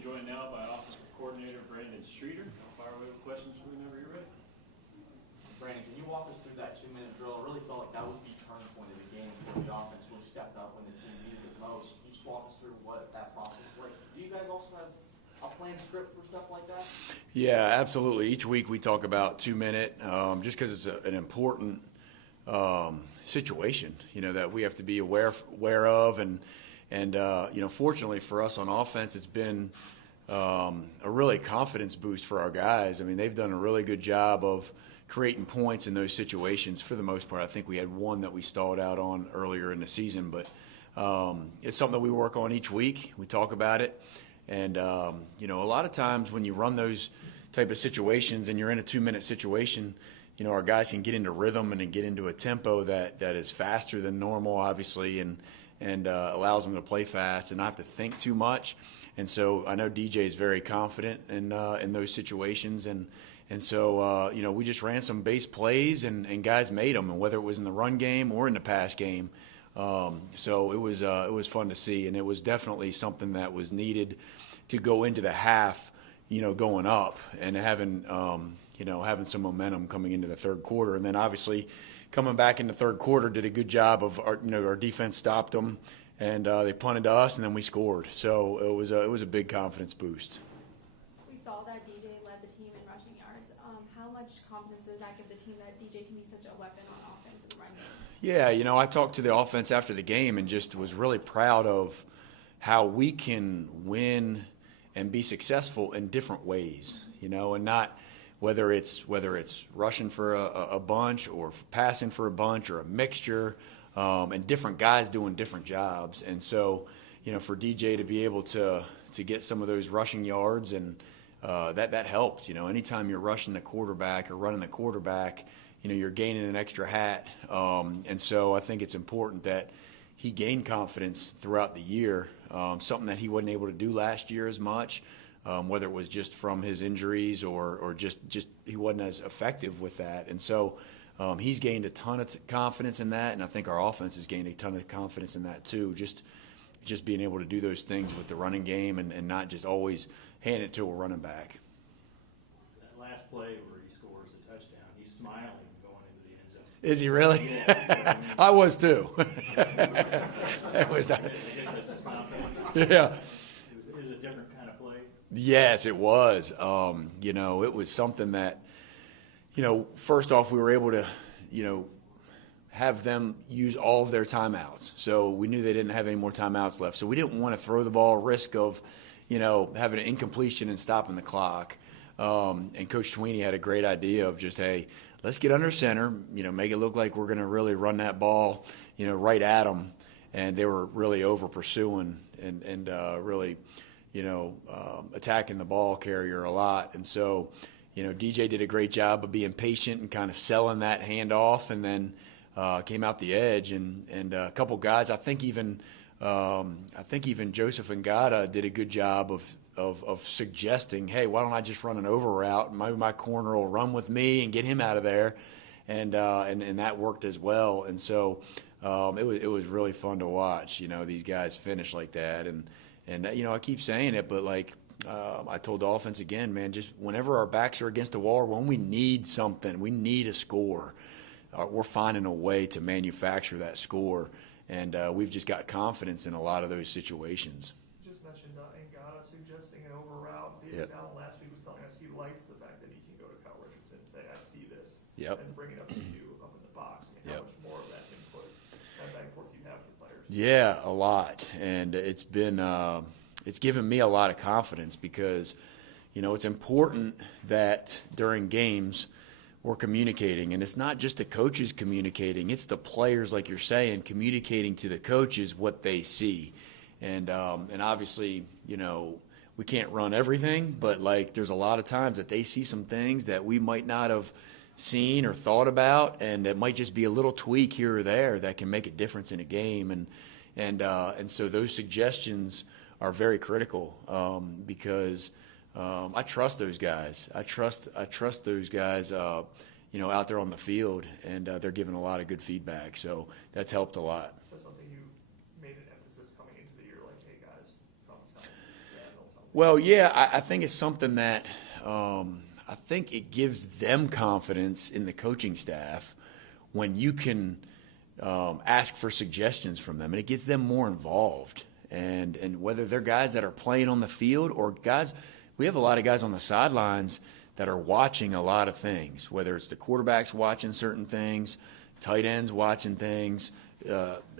joined now by Offensive Coordinator Brandon Streeter. I'll fire away with questions whenever you're ready. Brandon, can you walk us through that 2-minute drill? It really felt like that was the turning point of the game where the offense really stepped up when the team needed it most. Can you just walk us through what that process was like? Do you guys also have a planned script for stuff like that? Yeah, absolutely. Each week we talk about 2-minute, just because it's an important situation, that we have to be aware of, and fortunately for us on offense, it's been a really confidence boost for our guys. I mean, they've done a really good job of creating points in those situations for the most part. I think we had one that we stalled out on earlier in the season, but it's something that we work on each week. We talk about it, and a lot of times when you run those type of situations and you're in a 2-minute situation, our guys can get into rhythm and get into a tempo that is faster than normal, obviously, and allows them to play fast and not have to think too much. And so I know DJ is very confident in those situations, and so we just ran some base plays and guys made them, and whether it was in the run game or in the pass game. So it was fun to see, and it was definitely something that was needed to go into the half, going up and having some momentum coming into the third quarter. And then obviously coming back in the third quarter, did a good job of our defense stopped them, and they punted to us, and then we scored. So it was a big confidence boost. We saw that DJ led the team in rushing yards. How much confidence does that give the team that DJ can be such a weapon on offense in the run game? Yeah, I talked to the offense after the game and just was really proud of how we can win and be successful in different ways, and not whether it's rushing for a bunch or passing for a bunch or a mixture, and different guys doing different jobs. And so, for DJ to be able to get some of those rushing yards, and that helped. Anytime you're rushing the quarterback or running the quarterback, you're gaining an extra hat. And so I think it's important that he gained confidence throughout the year, something that he wasn't able to do last year as much, whether it was just from his injuries or just he wasn't as effective with that. And so he's gained a ton of confidence in that, and I think our offense has gained a ton of confidence in that too, just being able to do those things with the running game and not just always hand it to a running back. That last play where he scores a touchdown, he's smiling going into the end zone. Is he really? Yeah. I was too. Yeah. It was a different kind of play. Yes, it was. It was something that, first off, we were able to, have them use all of their timeouts. So we knew they didn't have any more timeouts left. So we didn't want to throw the ball, risk of, having an incompletion and stopping the clock. And Coach Sweeney had a great idea of just, hey, let's get under center, make it look like we're going to really run that ball, right at them. And they were really over pursuing and really, attacking the ball carrier a lot. And so, DJ did a great job of being patient and kind of selling that handoff, and then came out the edge. And a couple guys, I think even Joseph Ngata did a good job of suggesting, hey, why don't I just run an over route? Maybe my corner will run with me and get him out of there. And that worked as well. And so it was really fun to watch, these guys finish like that. And I keep saying it, but I told the offense again, man, just whenever our backs are against the wall, when we need something, we need a score, we're finding a way to manufacture that score. And we've just got confidence in a lot of those situations. You just mentioned Ngata suggesting an over route. Davis Allen last week was telling us he likes the fact that he can go to Kyle Richardson and say, I see this, and bring it up to you up in the box. I mean, how much more of that input, that back and forth you have with players? Yeah, a lot. And it's been it's given me a lot of confidence because, it's important that during games we're communicating. And it's not just the coaches communicating. It's the players, like you're saying, communicating to the coaches what they see. And obviously, we can't run everything, but, there's a lot of times that they see some things that we might not have seen or thought about, and it might just be a little tweak here or there that can make a difference in a game. And so those suggestions are very critical because I trust those guys. I trust those guys, out there on the field, and they're giving a lot of good feedback. So that's helped a lot. So something you made an emphasis coming into the year, like, hey guys, come tell me, they'll tell me Well, yeah, I think it's something that I think it gives them confidence in the coaching staff when you can ask for suggestions from them, and it gets them more involved. And whether they're guys that are playing on the field or guys, we have a lot of guys on the sidelines that are watching a lot of things, whether it's the quarterbacks watching certain things, tight ends watching things,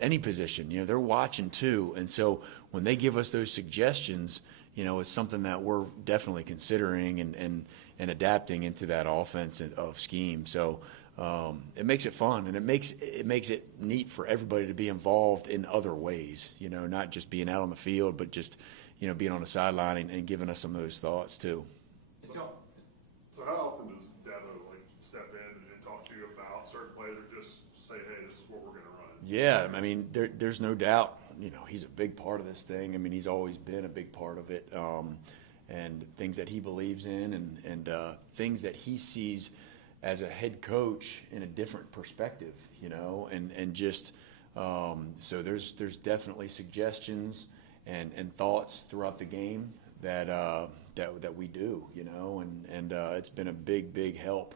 any position, they're watching too. And so when they give us those suggestions, it's something that we're definitely considering and adapting into that offense of scheme. So it makes it fun, and it makes it neat for everybody to be involved in other ways, not just being out on the field, but just, being on the sideline and giving us some of those thoughts too. So how often does Dabo step in and talk to you about certain plays, or just say, hey, this is what we're going to run? Yeah, I mean, there's no doubt, he's a big part of this thing. I mean, he's always been a big part of it, and things that he believes in and things that he sees as a head coach in a different perspective, and just so there's definitely suggestions and thoughts throughout the game that we do, and it's been a big help,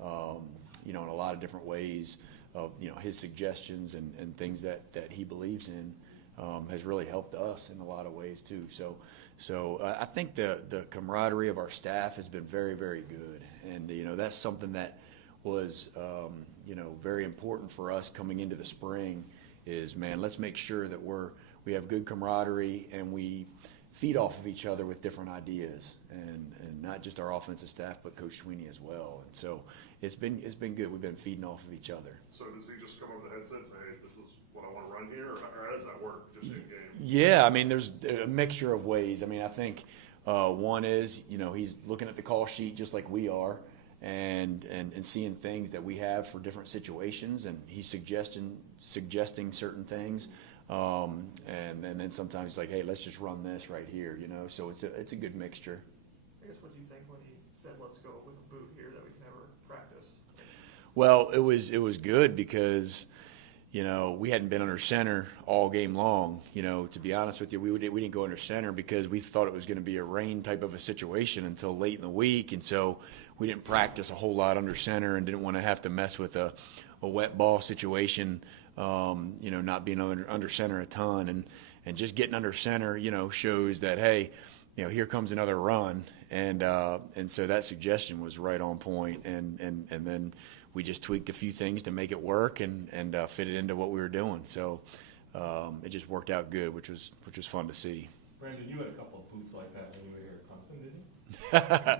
in a lot of different ways of, his suggestions and things that he believes in has really helped us in a lot of ways too. So I think the camaraderie of our staff has been very, very good, and that's something that was very important for us coming into the spring. Is, man, let's make sure that we have good camaraderie and we feed off of each other with different ideas, and not just our offensive staff, but Coach Sweeney as well. And so it's been good. We've been feeding off of each other. So does he just come over the headset and say, hey, this is what I want to run here, or how does that work just in game? Yeah, I mean, there's a mixture of ways. I mean, I think one is, he's looking at the call sheet just like we are, and seeing things that we have for different situations, and he's suggesting certain things. And then sometimes he's like, hey, let's just run this right here, so it's a good mixture. I guess, what do you think when he said, let's go with a boot here that we can never practice? Well, it was good because, we hadn't been under center all game long. To be honest with you, we didn't go under center because we thought it was going to be a rain type of a situation until late in the week, and so we didn't practice a whole lot under center and didn't want to have to mess with a wet ball situation. Not being under center a ton, and just getting under center, shows that, hey, here comes another run, and so that suggestion was right on point, and then we just tweaked a few things to make it work and fit it into what we were doing. So it just worked out good, which was fun to see. Brandon, you had a couple of boots like that when you were here at Clemson, didn't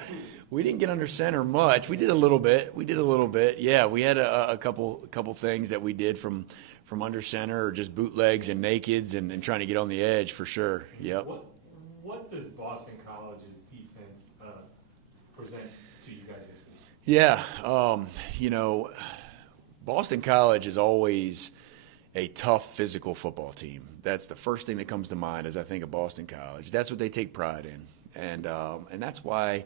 you? We didn't get under center much. We did a little bit. Yeah, we had a couple things that we did from under center, or just bootlegs and nakeds and trying to get on the edge for sure. Yep. What does Boston College's defense present to you guys this week? Yeah, Boston College is always a tough physical football team. That's the first thing that comes to mind as I think of Boston College. That's what they take pride in, and that's why,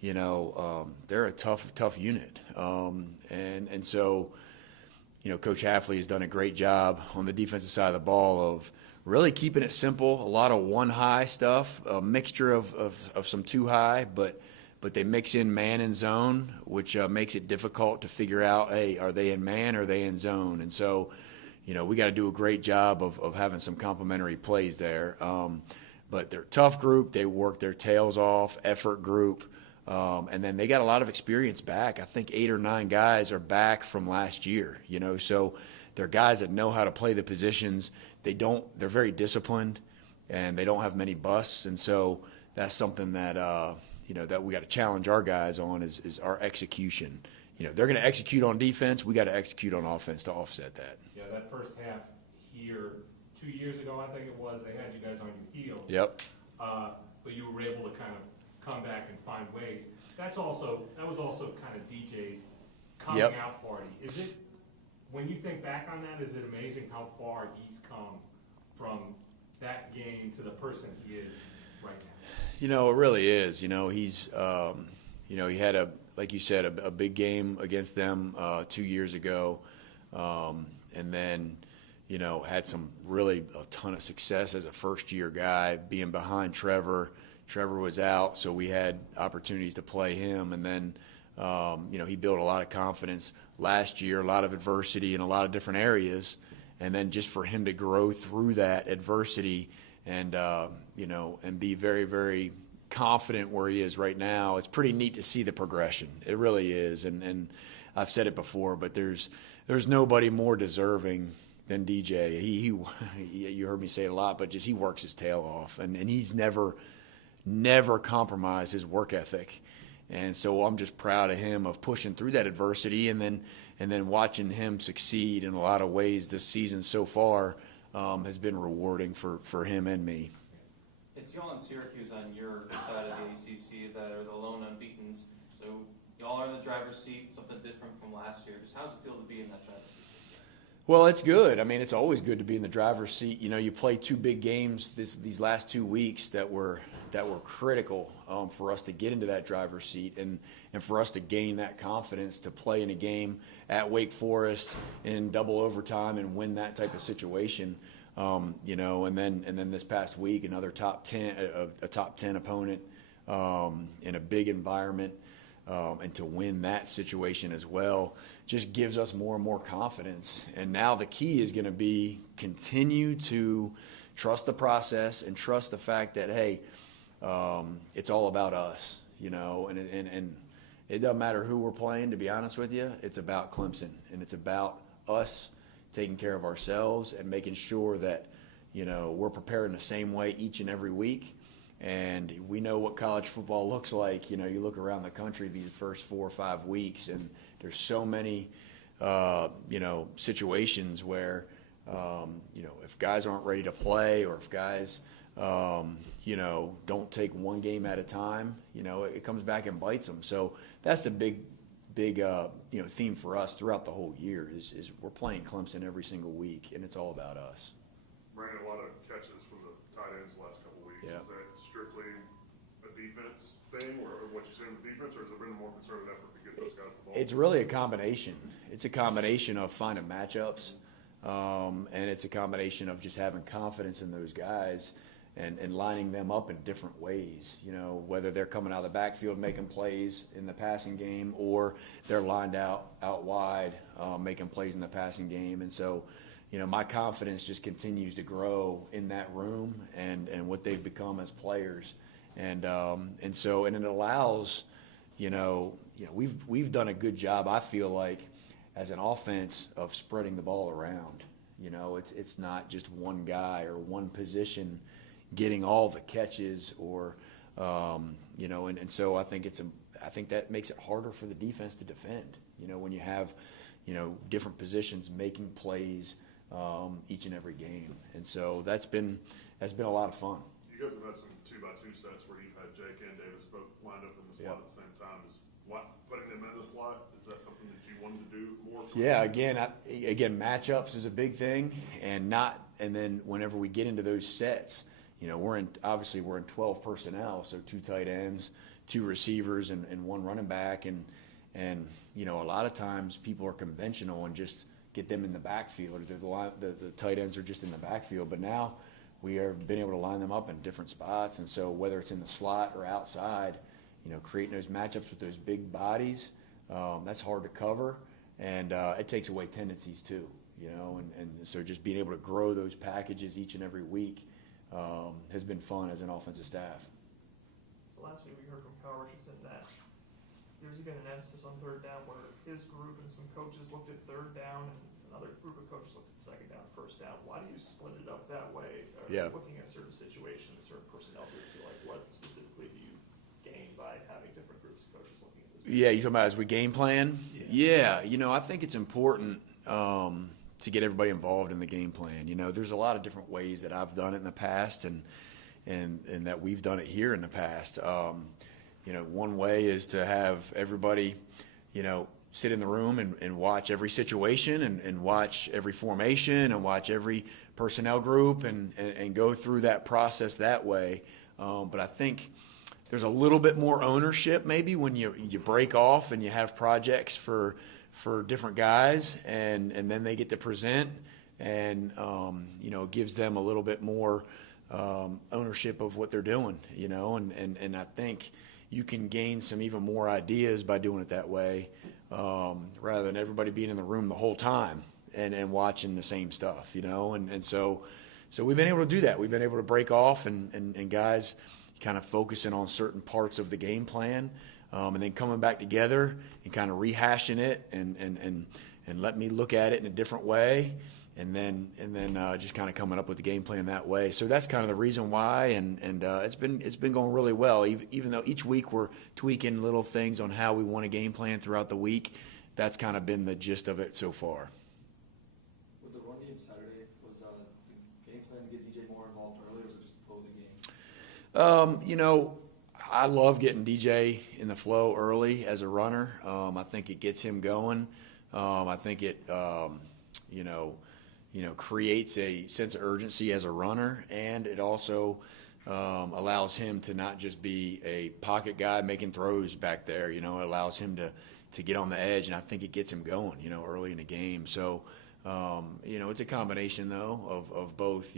they're a tough unit, and so. Coach Hafley has done a great job on the defensive side of the ball of really keeping it simple, a lot of one high stuff, a mixture of some two high, but they mix in man and zone, which makes it difficult to figure out, hey, are they in man or are they in zone? And so, we got to do a great job of having some complementary plays there. But they're a tough group. They work their tails off, effort group. And then they got a lot of experience back. I think 8 or 9 guys are back from last year, so they're guys that know how to play the positions. They're very disciplined, and they don't have many busts. And so that's something that, that we got to challenge our guys on is our execution. They're going to execute on defense. We got to execute on offense to offset that. Yeah, that first half here 2 years ago, I think it was, they had you guys on your heels. Yep. But you were able to kind of come back and find ways. That was also kind of DJ's coming out party. Is it, when you think back on that, is it amazing how far he's come from that game to the person he is right now? It really is. He's he had like you said, a big game against them 2 years ago, and then had some really a ton of success as a first year guy, being behind Trevor Trevor was out, so we had opportunities to play him. And then, he built a lot of confidence last year, a lot of adversity in a lot of different areas. And then just for him to grow through that adversity and, and be very, very confident where he is right now, it's pretty neat to see the progression. It really is. And I've said it before, but there's nobody more deserving than DJ. He you heard me say it a lot, but just he works his tail off, and he's never compromised his work ethic. And so I'm just proud of him of pushing through that adversity and then watching him succeed in a lot of ways this season so far has been rewarding for him and me. It's y'all and Syracuse on your side of the ACC that are the lone unbeatens. So y'all are in the driver's seat, something different from last year. Just how does it feel to be in that driver's seat this year? Well, it's good. I mean, it's always good to be in the driver's seat. You play 2 big games these last 2 weeks that were critical for us to get into that driver's seat and for us to gain that confidence to play in a game at Wake Forest in double overtime and win that type of situation. And then this past week, another top 10 opponent in a big environment, and to win that situation as well just gives us more and more confidence. And now the key is going to be continue to trust the process and trust the fact that, hey, it's all about us, and it doesn't matter who we're playing, to be honest with you. It's about Clemson, and it's about us taking care of ourselves and making sure that, we're prepared in the same way each and every week. And we know what college football looks like. You look around the country these first 4 or 5 weeks, and there's so many, situations where, if guys aren't ready to play or if guys, don't take one game at a time, it comes back and bites them. So that's the big theme for us throughout the whole year is we're playing Clemson every single week, and it's all about us. Brandon, a lot of catches from the tight ends the last couple of weeks. Yeah. Is that strictly a defense thing, or what you say in the defense, or has there been a more concerted effort to get those guys the ball? It's really a combination. It's a combination of finding matchups, and it's a combination of just having confidence in those guys and lining them up in different ways, whether they're coming out of the backfield making plays in the passing game or they're lined out wide making plays in the passing game. And so, my confidence just continues to grow in that room and what they've become as players. And it allows, we've done a good job, I feel like, as an offense of spreading the ball around. It's not just one guy or one position getting all the catches or, and so I think I think that makes it harder for the defense to defend, when you have, different positions making plays each and every game. And so that's been a lot of fun. You guys have had some 2-by-2 sets where you've had Jake and Davis both lined up in the slot at the same time. Is putting them in the slot, is that something that you wanted to do more? Yeah, again, matchups is a big thing, and then whenever we get into those sets, we're in 12 personnel, so 2 tight ends, 2 receivers, and 1 running back, and a lot of times people are conventional and just get them in the backfield. The tight ends are just in the backfield, but now we have been able to line them up in different spots, and so whether it's in the slot or outside, creating those matchups with those big bodies, that's hard to cover, and it takes away tendencies too, and so just being able to grow those packages each and every week has been fun as an offensive staff. So last week we heard from Kyle Richardson that there's even an emphasis on third down where his group and some coaches looked at third down and another group of coaches looked at second down, first down. Why do you split it up that way? Looking at certain situations, certain personnel groups, what specifically do you gain by having different groups of coaches looking at those? Yeah, you talking about as we game plan? Yeah, I think it's important to get everybody involved in the game plan. There's a lot of different ways that I've done it in the past and that we've done it here in the past. One way is to have everybody, sit in the room and watch every situation and watch every formation and watch every personnel group and go through that process that way. But I think there's a little bit more ownership maybe when you break off and you have projects for different guys and then they get to present and, it gives them a little bit more ownership of what they're doing, you know, and I think you can gain some even more ideas by doing it that way, rather than everybody being in the room the whole time and watching the same stuff, you know, and so we've been able to do that. We've been able to break off and guys kind of focusing on certain parts of the game plan, and then coming back together and kind of rehashing it and let me look at it in a different way, and then just kind of coming up with the game plan that way. So that's kind of the reason why, and it's been going really well. Even though each week we're tweaking little things on how we want a game plan throughout the week, that's kind of been the gist of it so far. With the run game Saturday, was the game plan to get DJ more involved early, or was it just the flow of the game? You know, I love getting DJ in the flow early as a runner. I think it gets him going. I think it, creates a sense of urgency as a runner, and it also allows him to not just be a pocket guy making throws back there. You know, it allows him to get on the edge, and I think it gets him going, you know, early in the game. So, it's a combination, though, of both,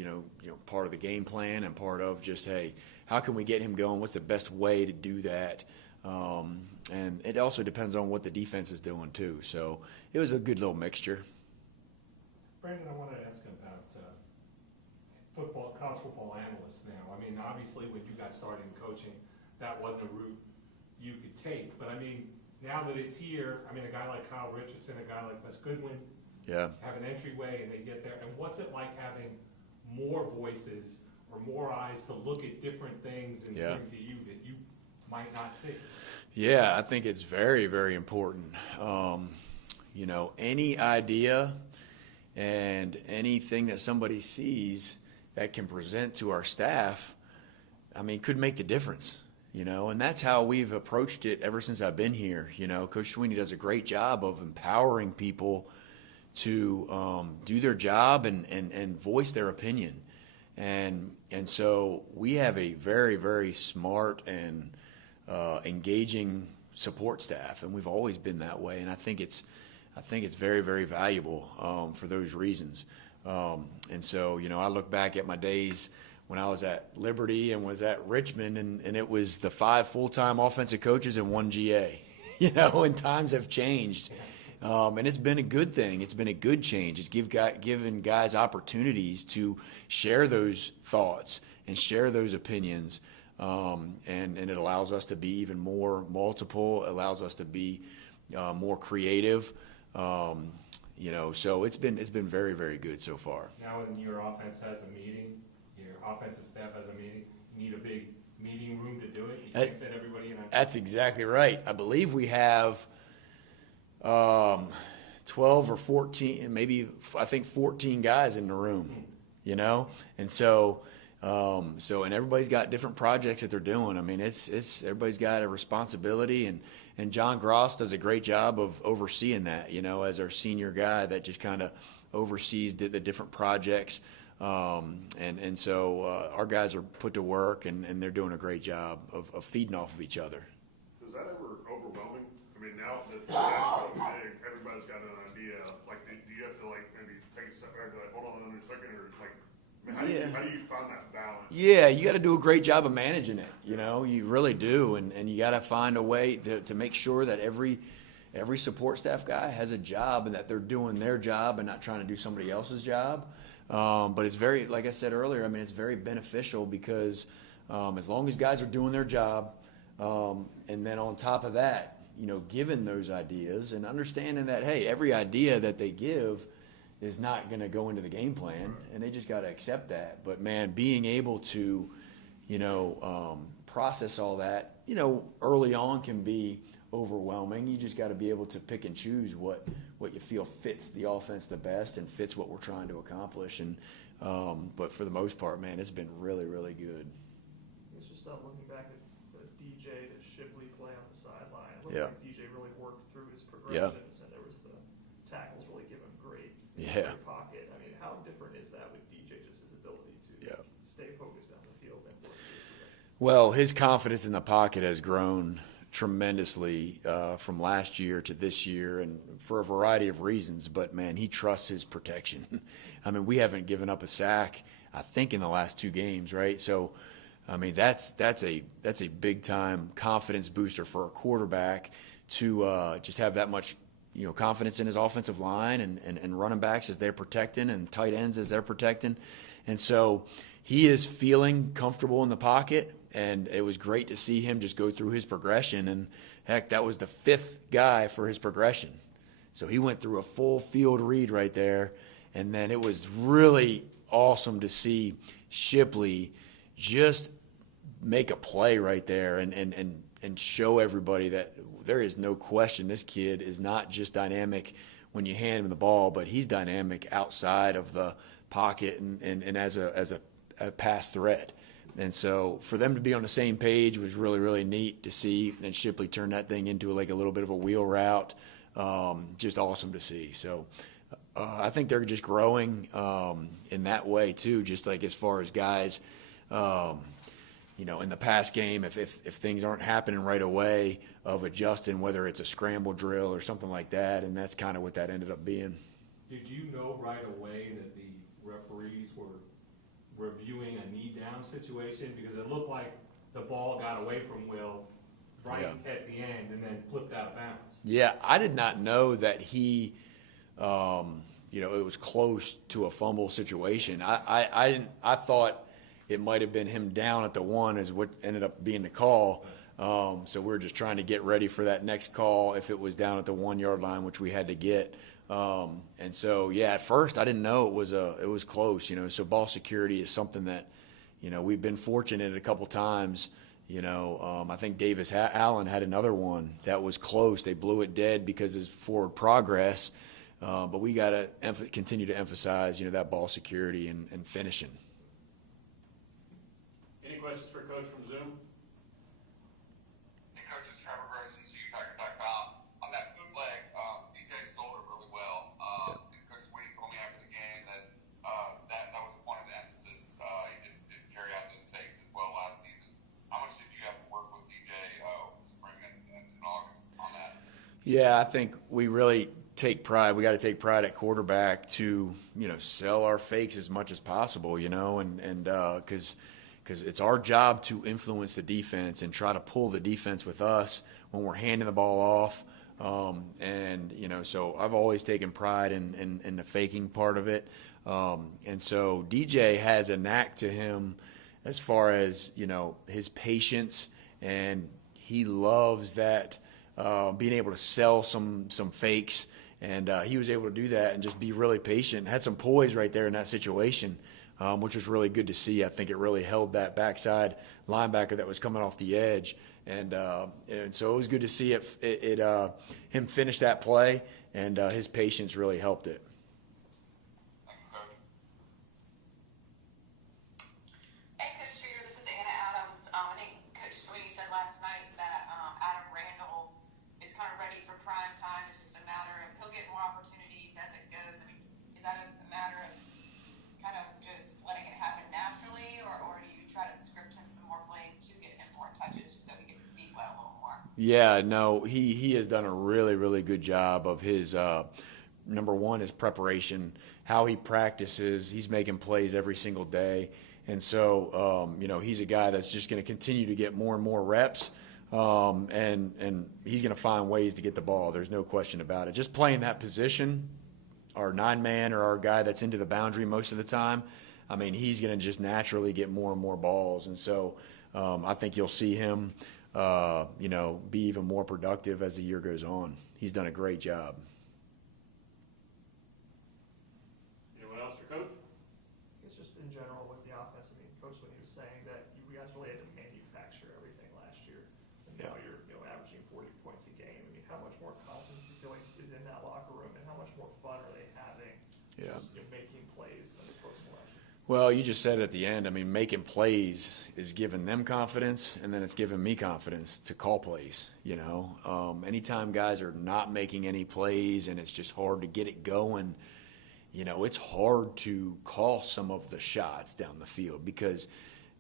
part of the game plan and part of just, hey, how can we get him going? What's the best way to do that? And it also depends on what the defense is doing, too. So it was a good little mixture. Brandon, I wanted to ask about college football analysts now. I mean, obviously, when you got started in coaching, that wasn't a route you could take. But, I mean, now that it's here, I mean, a guy like Kyle Richardson, a guy like Wes Goodwin, have an entryway and they get there. And what's it like having more voices or more eyes to look at different things and bring to you that you might not see? Yeah, I think it's very, very important. Any idea and anything that somebody sees that can present to our staff, I mean, could make the difference, and that's how we've approached it ever since I've been here. Coach Sweeney does a great job of empowering people to do their job and voice their opinion. And so we have a very, very smart and engaging support staff, and we've always been that way. And I think it's very, very valuable for those reasons. And so, I look back at my days when I was at Liberty and was at Richmond, and it was the 5 full-time offensive coaches and 1 GA, and times have changed. And it's been a good thing. It's been a good change. It's given guys opportunities to share those thoughts and share those opinions. And it allows us to be even more multiple. It allows us to be more creative. So it's been very, very good so far. Now, when your offense has a meeting, your offensive staff has a meeting, you need a big meeting room to do it. You can't fit everybody in. That's exactly right. I believe we have 12 or 14, maybe I think 14 guys in the room, and so and everybody's got different projects that they're doing. I mean, it's everybody's got a responsibility, and John Gross does a great job of overseeing that, as our senior guy that just kind of oversees the different projects. And so our guys are put to work, and they're doing a great job of feeding off of each other. Is that ever overwhelming? I mean, now that it's so big, everybody's got an idea. Like, do you have to, maybe take a step back and be like, hold on another second, or, how do you find that balance? Yeah, you got to do a great job of managing it. You really do, and you got to find a way to make sure that every support staff guy has a job and that they're doing their job and not trying to do somebody else's job. But it's very, like I said earlier, I mean, it's very beneficial because as long as guys are doing their job, and then on top of that, giving those ideas and understanding that, hey, every idea that they give is not going to go into the game plan, and they just got to accept that. But, man, being able to, process all that, early on can be overwhelming. You just got to be able to pick and choose what you feel fits the offense the best and fits what we're trying to accomplish. And but for the most part, man, it's been really, really good. It's just looking back at the DJ to Shipley play on the sideline. It looked like DJ really worked through his progressions, and there was the tackles really give him great pocket. I mean, how different is that with DJ, just his ability to stay focused down the field and work his progression? Well, his confidence in the pocket has grown tremendously from last year to this year, and for a variety of reasons. But, man, he trusts his protection. I mean, we haven't given up a sack, I think, in the last 2 games, right? So, I mean, that's a big time confidence booster for a quarterback to just have that much, confidence in his offensive line and running backs as they're protecting and tight ends as they're protecting. And so he is feeling comfortable in the pocket, and it was great to see him just go through his progression. And heck, that was the 5th guy for his progression. So he went through a full field read right there, and then it was really awesome to see Shipley just make a play right there and show everybody that there is no question this kid is not just dynamic when you hand him the ball, but he's dynamic outside of the pocket and as a pass threat. And so for them to be on the same page was really, really neat to see. And Shipley turned that thing into like a little bit of a wheel route. Just awesome to see. So I think they're just growing in that way too, just like as far as guys, in the pass game, if things aren't happening right away, of adjusting, whether it's a scramble drill or something like that, and that's kind of what that ended up being. Did you know right away that the referees were reviewing a knee down situation? Because it looked like the ball got away from Will at the end and then flipped out of bounds. Yeah, I did not know that he, it was close to a fumble situation. I thought it might have been him down at the 1 is what ended up being the call. So we're just trying to get ready for that next call if it was down at the 1 yard line, which we had to get. And so, at first I didn't know it was close, so ball security is something that, we've been fortunate a couple times. I think Davis Allen had another one that was close. They blew it dead because of forward progress. But we got to continue to emphasize, that ball security and finishing. Any questions for Coach from Zoom? Hey, Coach, it's Trevor Gross from CUTax.com. On that bootleg, DJ sold it really well. And Coach Sweeney told me after the game that that was a point of emphasis. He didn't carry out those fakes as well last season. How much did you have to work with DJ over the spring and in August on that? Yeah, I think we really take pride. We got to take pride at quarterback to, sell our fakes as much as possible, and because it's our job to influence the defense and try to pull the defense with us when we're handing the ball off. So I've always taken pride in the faking part of it. And so DJ has a knack to him as far as, his patience, and he loves that, being able to sell some fakes. And he was able to do that and just be really patient. Had some poise right there in that situation, which was really good to see. I think it really held that backside linebacker that was coming off the edge. And so it was good to see him finish that play, and his patience really helped it. Thank you, Coach. Hey, Coach Streeter, this is Anna Adams. I think Coach Sweeney said last night that Adam Randall is kind of ready for prime time. It's just a matter of he'll get more opportunities as it goes. I mean, is that a matter of kind of just letting it happen naturally, or do you try to script him some more plays to get him more touches just so he gets to speed well a little more? Yeah, no, he has done a really, really good job of his number one, his preparation, how he practices. He's making plays every single day. And so, he's a guy that's just going to continue to get more and more reps. And he's going to find ways to get the ball. There's no question about it. Just playing that position, our 9-man or our guy that's into the boundary most of the time, I mean, he's going to just naturally get more and more balls. And so I think you'll see him, be even more productive as the year goes on. He's done a great job. Anyone else for Coach? It's just in general with the offense. I mean, Coach, when he was saying that you guys really had to manufacture everything last year, and now you're averaging 40 points a game. I mean, how much more confidence do you feel like is in that locker room, and how much more fun are they having? Just, making plays as opposed to last year? Well, you just said at the end, I mean, making plays is giving them confidence, and then it's giving me confidence to call plays, Anytime guys are not making any plays and it's just hard to get it going, it's hard to call some of the shots down the field because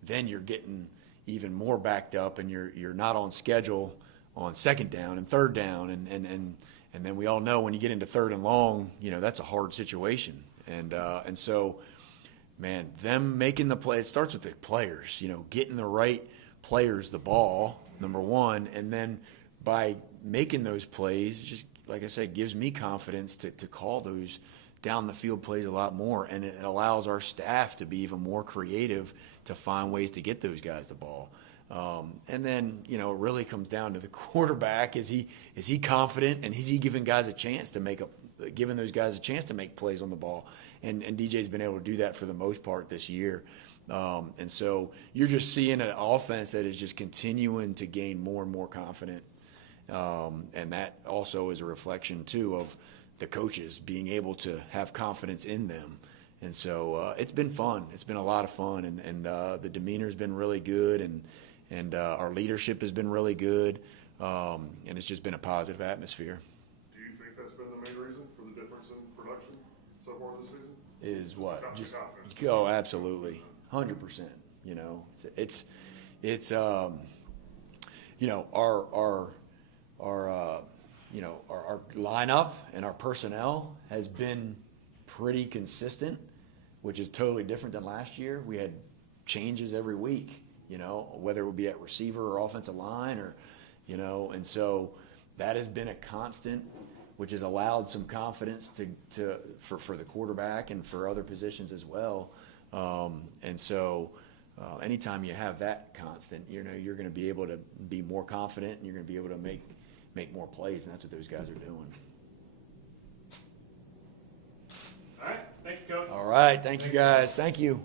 then you're getting even more backed up and you're not on schedule on second down and third down. And then we all know when you get into third and long, that's a hard situation. And so man, them making the play, it starts with the players, getting the right players the ball, number one, and then by making those plays, just like I said, gives me confidence to call those down the field plays a lot more, and it allows our staff to be even more creative to find ways to get those guys the ball. And then, it really comes down to the quarterback. Is he confident, and is he giving guys a chance to giving those guys a chance to make plays on the ball? And DJ's been able to do that for the most part this year. And so you're just seeing an offense that is just continuing to gain more and more confident. And that also is a reflection, too, of the coaches being able to have confidence in them. And so it's been fun. It's been a lot of fun. And the demeanor's been really good. And our leadership has been really good. And it's just been a positive atmosphere. Do you think that's been the main reason for the difference in production so far this season? Is what? Just confidence. Go, absolutely. 100%. It's our lineup and our personnel has been pretty consistent, which is totally different than last year. We had changes every week, whether it would be at receiver or offensive line and so that has been a constant, which has allowed some confidence for the quarterback and for other positions as well. And so anytime you have that constant, you're going to be able to be more confident, and you're going to be able to make more plays, and that's what those guys are doing. All right. Thank you, Coach. All right. Thank you, guys. Thank you.